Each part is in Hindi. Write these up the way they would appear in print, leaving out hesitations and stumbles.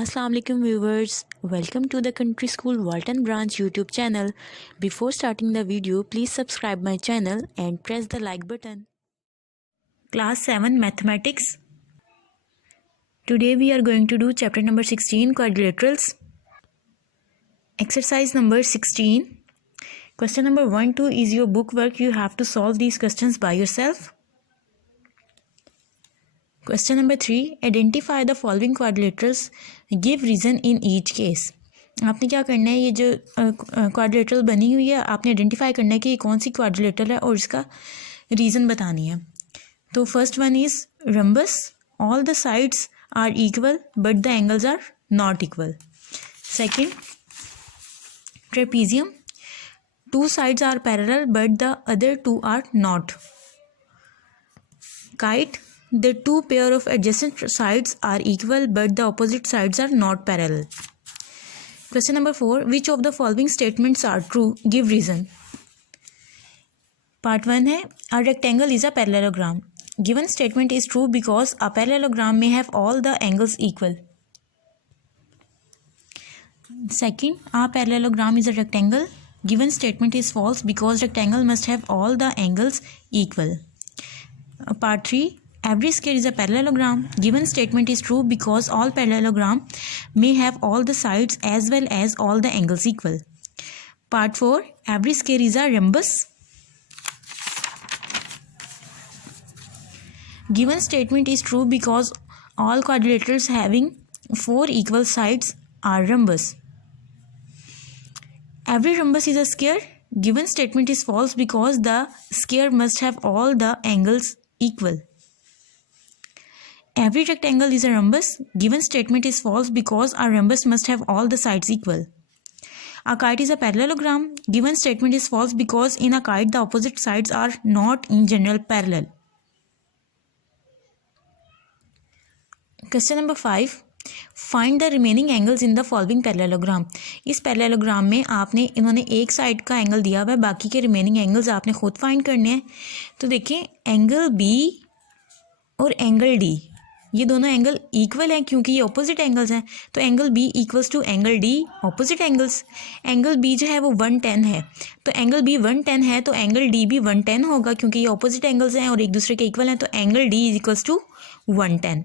Assalamu alaikum viewers, welcome to the Country School Walton Branch YouTube channel. Before starting the video, please subscribe my channel and press the like button. Class 7 Mathematics. Today we are going to do chapter number 16 Quadrilaterals. Exercise number 16. Question number 1 2 is your book work. You have to solve these questions by yourself. Question number 3. Identify the following quadrilaterals. Give reason in each case. आपने क्या करना है, ये जो क्वाड्रिलेटरल बनी हुई है आपने आइडेंटिफाई करना है कि ये कौन सी क्वाड्रिलेटरल है और इसका रीज़न बतानी है. तो first one is rhombus. All the sides are equal but the angles are not equal. Second, trapezium. Two sides are parallel but the other two are not. Kite. The two pair of adjacent sides are equal but the opposite sides are not parallel. Question number 4. Which of the following statements are true? Give reason. Part 1 है a rectangle is a parallelogram. Given statement is true because a parallelogram may have all the angles equal. Second, a parallelogram is a rectangle. Given statement is false because rectangle must have all the angles equal. Part 3. Every square is a parallelogram. Given statement is true because all parallelogram may have all the sides as well as all the angles equal. Part 4. Every square is a rhombus. Given statement is true because all quadrilaterals having 4 equal sides are rhombus. Every rhombus is a square. Given statement is false because the square must have all the angles equal. Every rectangle is a rhombus. Given statement is false because a rhombus must have all the sides equal. A kite is a parallelogram. Given statement is false because in a kite the opposite sides are not in general parallel. Question number 5. Find the remaining angles in the following parallelogram. इस parallelogram में आपने इन्होंने एक साइड का एंगल दिया हुआ है, बाकी के रिमेनिंग एंगल्स आपने खुद फाइंड करने हैं. तो देखिए एंगल बी और एंगल डी ये दोनों एंगल इक्वल हैं क्योंकि ये ऑपोजिट एंगल्स हैं. तो angle B equals to angle D opposite angles. Angle B जो है वो 110 है तो एंगल बी 110 है तो एंगल डी भी 110 होगा क्योंकि ये ऑपोजिट एंगल्स हैं और एक दूसरे के इक्वल हैं. तो angle D is equals to 110.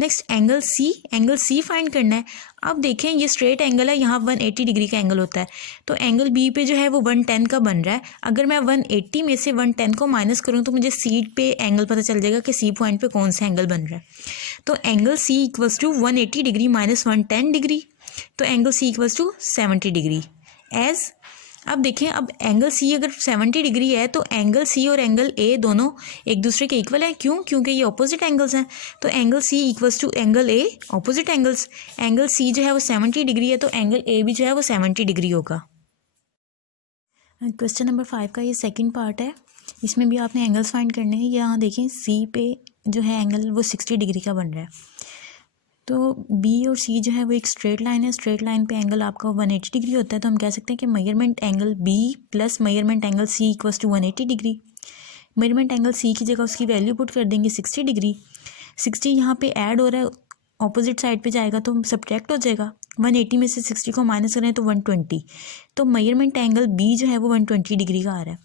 Next angle C find करना है. अब देखें ये स्ट्रेट एंगल है, यहाँ 180 डिग्री का एंगल होता है तो एंगल बी पे जो है वो 110 का बन रहा है. अगर मैं 180 में से 110 को माइनस करूँ तो मुझे सी पे एंगल पता चल जाएगा कि सी पॉइंट पे कौन सा एंगल बन रहा है. तो angle C equals to 180 degree minus 110 degree. तो angle C equals to 70 degree. As अब देखें, अब एंगल सी अगर 70 डिग्री है तो एंगल सी और एंगल ए दोनों एक दूसरे के इक्वल हैं. क्यों? क्योंकि ये ऑपोजिट एंगल्स हैं. तो angle C equals to angle A opposite angles. Angle C जो है वो 70 डिग्री है तो एंगल ए भी जो है वो 70 डिग्री होगा. क्वेश्चन नंबर 5 का ये सेकंड पार्ट है. इसमें भी आपने एंगल्स फाइंड करने हैं. यहाँ देखें सी पे जो है एंगल वो 60 डिग्री का बन रहा है. तो बी और सी जो है वो एक स्ट्रेट लाइन है. स्ट्रेट लाइन पे एंगल आपका 180 डिग्री होता है. तो हम कह सकते हैं कि measurement angle B plus measurement angle C equals to 180 degree. Measurement angle C की जगह उसकी वैल्यू पुट कर देंगे 60 डिग्री. 60 यहाँ पे ऐड हो रहा है, ऑपोजिट साइड पे जाएगा तो सब्ट्रैक्ट हो जाएगा. 180 में से 60 को माइनस करें तो 120. तो मेजरमेंट एंगल बी जो है वो 120 डिग्री का आ रहा है.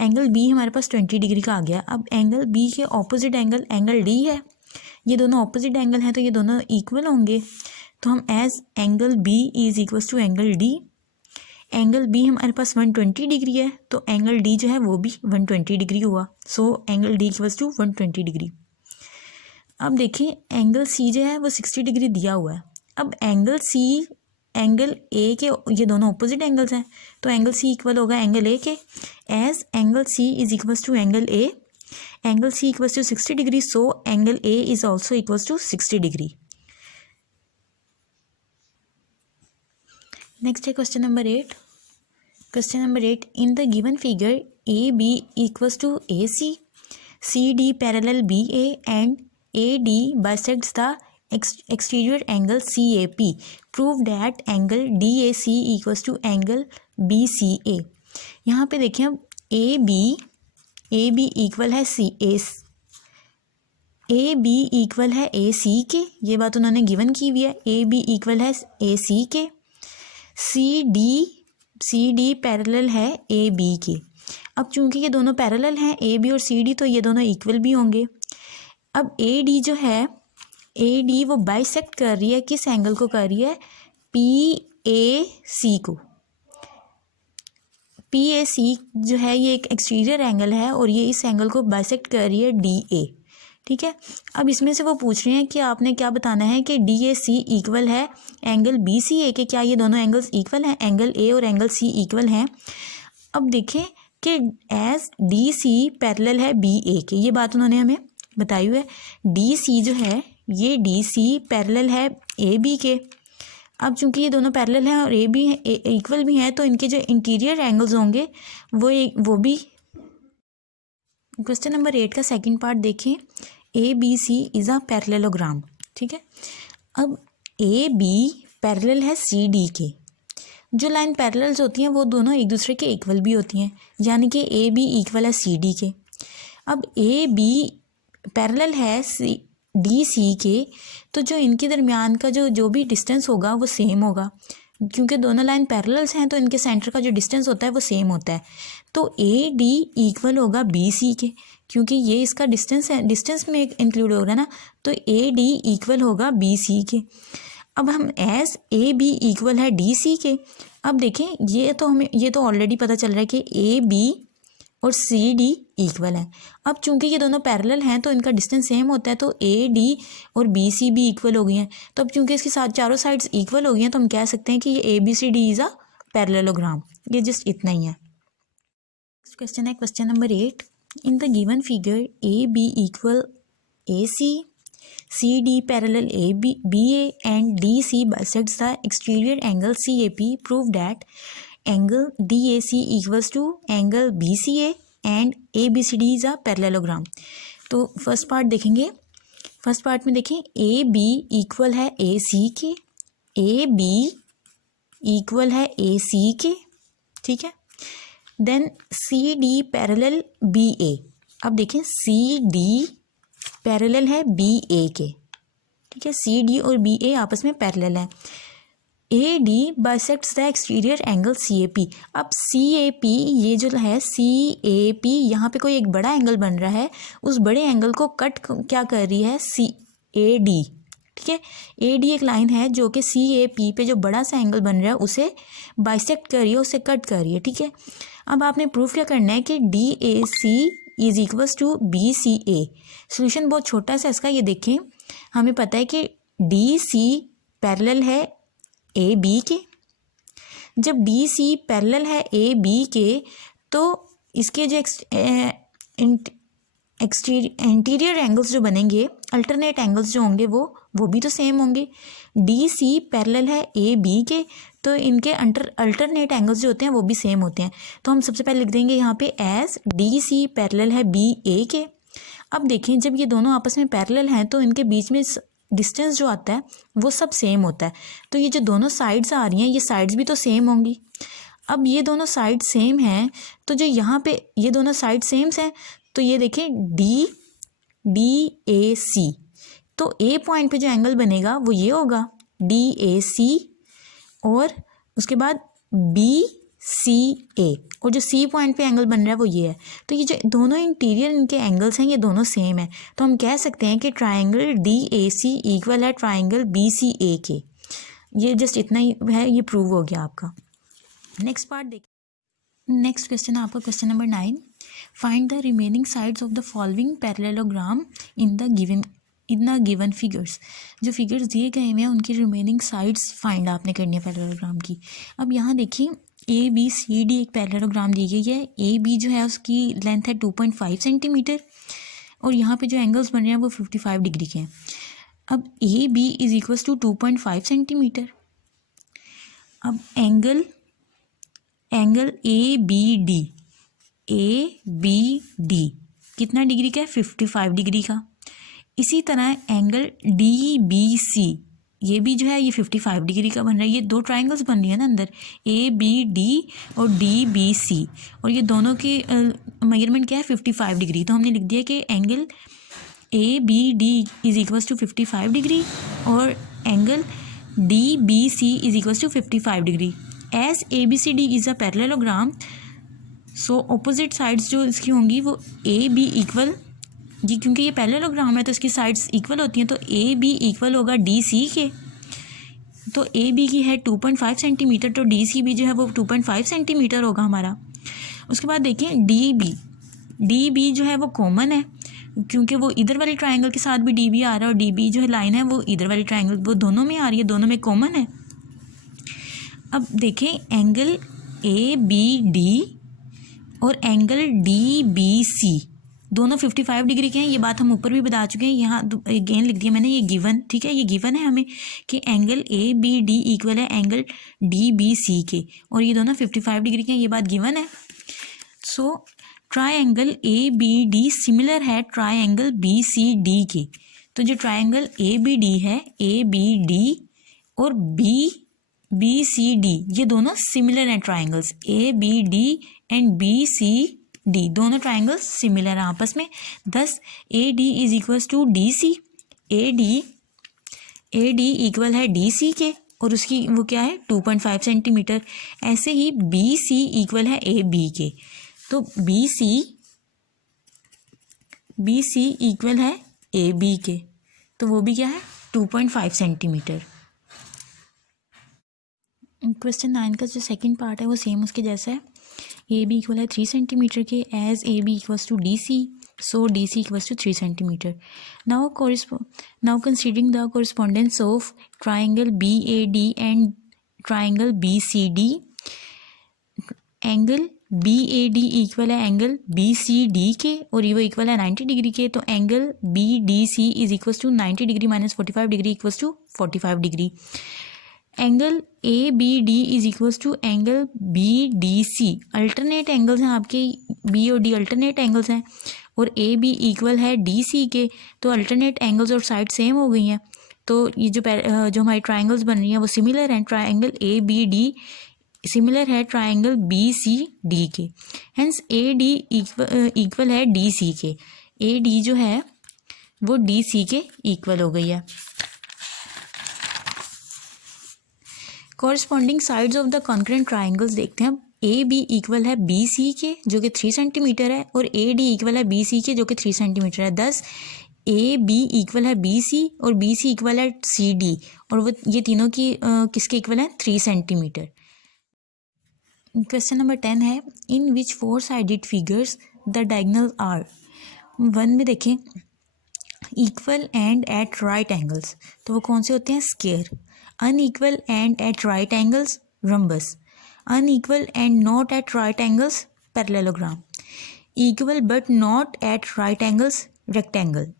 एंगल बी हमारे पास 20 डिग्री का आ गया. अब एंगल बी के ऑपोजिट एंगल डी है. ये दोनों ऑपोजिट एंगल हैं तो ये दोनों इक्वल होंगे. तो हम as angle B is equals to angle D. Angle B हमारे पास 120 डिग्री है तो एंगल डी जो है वो भी 120 डिग्री हुआ. So angle D equals to 120 degree. अब देखिए एंगल सी जो है वो 60 डिग्री दिया हुआ है. अब एंगल सी एंगल ए के ये दोनों ऑपोजिट एंगल्स हैं तो एंगल सी इक्वल होगा एंगल ए के. As angle C is equals to angle A. Angle C equals to 60 degree, so angle A is also equals to 60 degree. Next है question number 8. Question number 8. In the given figure, AB equals to AC, CD parallel BA and AD bisects the exterior angle CAP. Prove that angle DAC equals to angle BCA. यहाँ पे देखिए अब AB इक्वल है सी ए. ए बी इक्वल है ए सी के, ये बात उन्होंने गिवन की हुई है, ए बी इक्वल है ए सी के, सी डी पैरेलल है ए बी के। अब चूंकि ये दोनों पैरेलल हैं ए बी और सी डी, तो ये दोनों इक्वल भी होंगे। अब ए डी जो है, ए डी वो बाइसेक्ट कर रही है, किस एंगल को कर रही है, पी ए सी को। पी ए सी जो है ये एक एक्सटीरियर एंगल है और ये इस एंगल को बाइसेक्ट कर रही है डी ए, ठीक है। अब इसमें से वो पूछ रहे हैं कि आपने क्या बताना है कि डी ए सी इक्वल है एंगल बी सी ए के, क्या ये दोनों एंगल्स इक्वल हैं, एंगल ए और एंगल सी इक्वल हैं। अब देखें कि एज डी सी पैरेलल है बी ए के, ये बात उन्होंने हमें बताई हुई है। डी सी जो है ये डी सी पैरेलल है ए बी के। अब चूंकि ये दोनों पैरेलल हैं और ए बी इक्वल भी हैं, तो इनके जो इंटीरियर एंगल्स होंगे वो भी। क्वेश्चन नंबर 8 का सेकंड पार्ट देखें, A B C is a parallelogram, ठीक है। अब ए बी पैरेलल है सी डी के। जो लाइन पैरेलल्स होती हैं वो दोनों एक दूसरे के इक्वल भी होती हैं, यानी कि ए बी इक्वल है सी डी के। अब ए बी पैरेलल है डी सी के, तो जो इनके दरमियान का जो भी डिस्टेंस होगा वो सेम होगा, क्योंकि दोनों लाइन पैरेलल्स हैं तो इनके सेंटर का जो डिस्टेंस होता है वो सेम होता है। तो ए डी इक्वल होगा बी सी के, क्योंकि ये इसका डिस्टेंस है, डिस्टेंस में इंक्लूड होगा ना, तो ए डी इक्वल होगा बी सी के। अब हम एज ए बी इक्वल है डी सी के, अब देखें ये तो ऑलरेडी पता चल रहा है कि ए बी और सी डी इक्वल है। अब चूंकि ये दोनों पैरेलल हैं तो इनका डिस्टेंस सेम होता है, तो ए डी और बी सी भी इक्वल हो गई हैं। तो अब चूंकि इसके साथ चारों साइड्स इक्वल हो गई हैं, तो हम कह सकते हैं कि ये A B C D is a parallelogram. ये जस्ट इतना ही है। नेक्स्ट क्वेश्चन है question number 8, in the given figure A B equal A C D parallel A B A and D C bisects the exterior angle C A P, prove that angle D A C equals to angle B C A and A B C D is a parallelogram. तो फर्स्ट पार्ट देखेंगे। फर्स्ट पार्ट में देखें ए बी इक्वल है ए सी के, ए बी इक्वल है ए सी के, ठीक है। Then C D parallel B A. अब देखें सी डी पैरेलल है बी ए के, ठीक है। सी डी और बी ए आपस में पैरेलल है। A D bisects the exterior angle C A P. अब सी ए पी ये जो है सी ए पी, यहाँ पे कोई एक बड़ा एंगल बन रहा है, उस बड़े एंगल को कट क्या कर रही है सी ए डी, ठीक है। ए डी एक लाइन है जो कि सी ए पी पे जो बड़ा सा एंगल बन रहा है उसे बाइसेक्ट कर रही है, उसे कट कर रही है, ठीक है। अब आपने प्रूफ क्या करना है कि D A C is equals to B C A. Solution बहुत छोटा सा इसका, ये देखें, हमें पता है कि डी सी पैरेलल है ए बी के। जब डी सी पैरेलल है ए बी के, तो इसके जो इंटीरियर एंगल्स जो बनेंगे, अल्टरनेट एंगल्स जो होंगे वो भी तो सेम होंगे। डी सी पैरेलल है ए बी के, तो इनके अल्टरनेट एंगल्स जो होते हैं वो भी सेम होते हैं। तो हम सबसे पहले लिख देंगे यहाँ पे एज डी सी पैरेलल है बी ए के। अब देखें जब ये दोनों आपस में पैरेलल हैं तो इनके बीच में डिस्टेंस जो आता है वो सब सेम होता है। तो ये जो दोनों साइड्स आ रही हैं ये साइड्स भी तो सेम होंगी। अब ये दोनों साइड सेम हैं, तो जो यहाँ पे ये दोनों साइड सेम हैं, तो ये देखें डी ए सी, तो ए पॉइंट पे जो एंगल बनेगा वो ये होगा डी ए सी, और उसके बाद बी सी ए, और जो सी पॉइंट पे एंगल बन रहा है वो ये है। तो ये जो दोनों इंटीरियर इनके एंगल्स हैं ये दोनों सेम है, तो हम कह सकते हैं कि triangle D A C equal है ट्राइंगल बी सी ए के। ये जस्ट इतना ही है, ये प्रूव हो गया आपका। नेक्स्ट पार्ट देखिए। नेक्स्ट क्वेश्चन है आपका question number 9, find the remaining sides of the following parallelogram in the given figures. जो फिगर्स दिए गए हैं उनकी रिमेनिंग साइड्स फाइंड आपने करनी है पैरेललोग्राम की। अब यहाँ देखिए ए बी सी डी एक पैरेललोग्राम दी गई है। ए बी जो है उसकी लेंथ है 2.5 सेंटीमीटर, और यहाँ पे जो एंगल्स बन रहे हैं वो 55 डिग्री के हैं। अब A B is equals to 2.5 centimetre. अब एंगल ए बी डी कितना डिग्री का है, 55 डिग्री का। इसी तरह एंगल डी बी सी, ये भी जो है ये 55 डिग्री का बन रहा है। ये दो ट्राइंगल्स बन रही है ना अंदर, ए बी डी और डी बी सी, और ये दोनों की मेजरमेंट क्या है 55 डिग्री। तो हमने लिख दिया कि angle ABD is equals to 55 degree और angle DBC is equals to 55 degree. As ABCD is a parallelogram, so opposite sides जो इसकी होंगी वो AB इक्वल, जी क्योंकि ये पैरेललोग्राम है तो इसकी साइड्स इक्वल होती हैं, तो AB इक्वल होगा DC के. तो AB की है 2.5 सेंटीमीटर, तो DC भी जो है वो 2.5 सेंटीमीटर होगा हमारा. उसके बाद देखिए DB जो है वो कॉमन है, क्योंकि वो इधर वाले ट्रायंगल के साथ भी DB आ रहा है और DB जो है लाइन है वो इधर वाले ट्रायंगल, वो दोनों में आ रही है, दोनों में कॉमन है. अब देखें एंगल ABD और एंगल DBC दोनों 55 डिग्री के हैं. ये बात हम ऊपर भी बता चुके हैं, यहाँ अगेन लिख दिया मैंने, ये गिवन, ठीक है, ये गिवन है हमें कि एंगल ABD इक्वल है एंगल DBC के, और ये दोनों 55 डिग्री के हैं, ये बात गिवन है. सो ट्रायंगल ABD सिमिलर है ट्रायंगल BCD के. तो जो ट्रायंगल ABD है, ABD और BCD ये दोनों सिमिलर हैं ट्रायंगल्स. ABD एंड BCD दोनों ट्रायंगल्स सिमिलर हैं आपस में. Thus AD is equals to DC. AD equal है DC के और उसकी वो क्या है 2.5 सेंटीमीटर. ऐसे ही BC इक्वल है AB के, तो BC इक्वल है AB के, तो वो भी क्या है 2.5 सेंटीमीटर. क्वेश्चन 9 का जो सेकंड पार्ट है वो सेम उसके जैसा है. AB इक्वल है 3 सेंटीमीटर के, as AB equals to DC, so DC equals to 3 centimetre. Now considering the correspondence of triangle BAD and triangle BCD. Angle BAD equal है एंगल BCD के और ये वो इक्वल है 90 डिग्री के, तो angle BDC is equals to 90 degree minus 45 degree equals to 45 degree. Angle ABD is equals to angle BDC. Alternate angles हैं आपके, B और D अल्टरनेट एंगल्स हैं, और AB इक्वल है DC के, तो अल्टरनेट एंगल्स और साइड सेम हो गई हैं. तो ये जो हमारी ट्राइंगल्स बन रही हैं वो सिमिलर हैं. ट्राइंगल ABD सिमिलर है ट्राइंगल BCD के, हेंस AD इक्वल है DC के. AD जो है वो DC के इक्वल हो गई है. Corresponding sides of the concurrent triangles देखते हैं. AB इक्वल है BC के जो कि 3 सेंटीमीटर है, और AD इक्वल है BC के जो कि 3 सेंटीमीटर है. थस AB इक्वल है BC और BC इक्वल है CD, और वो ये तीनों की किसके इक्वल है 3 सेंटीमीटर. क्वेश्चन नंबर 10 है, in which 4 sided figures the diagonal are. 1 में देखें equal and at right angles, तो वो कौन से होते हैं square. Unequal and at right angles rhombus. Unequal and not at right angles parallelogram. Equal but not at right angles rectangle.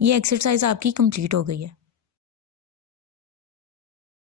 ये एक्सरसाइज आपकी कंप्लीट हो गई है.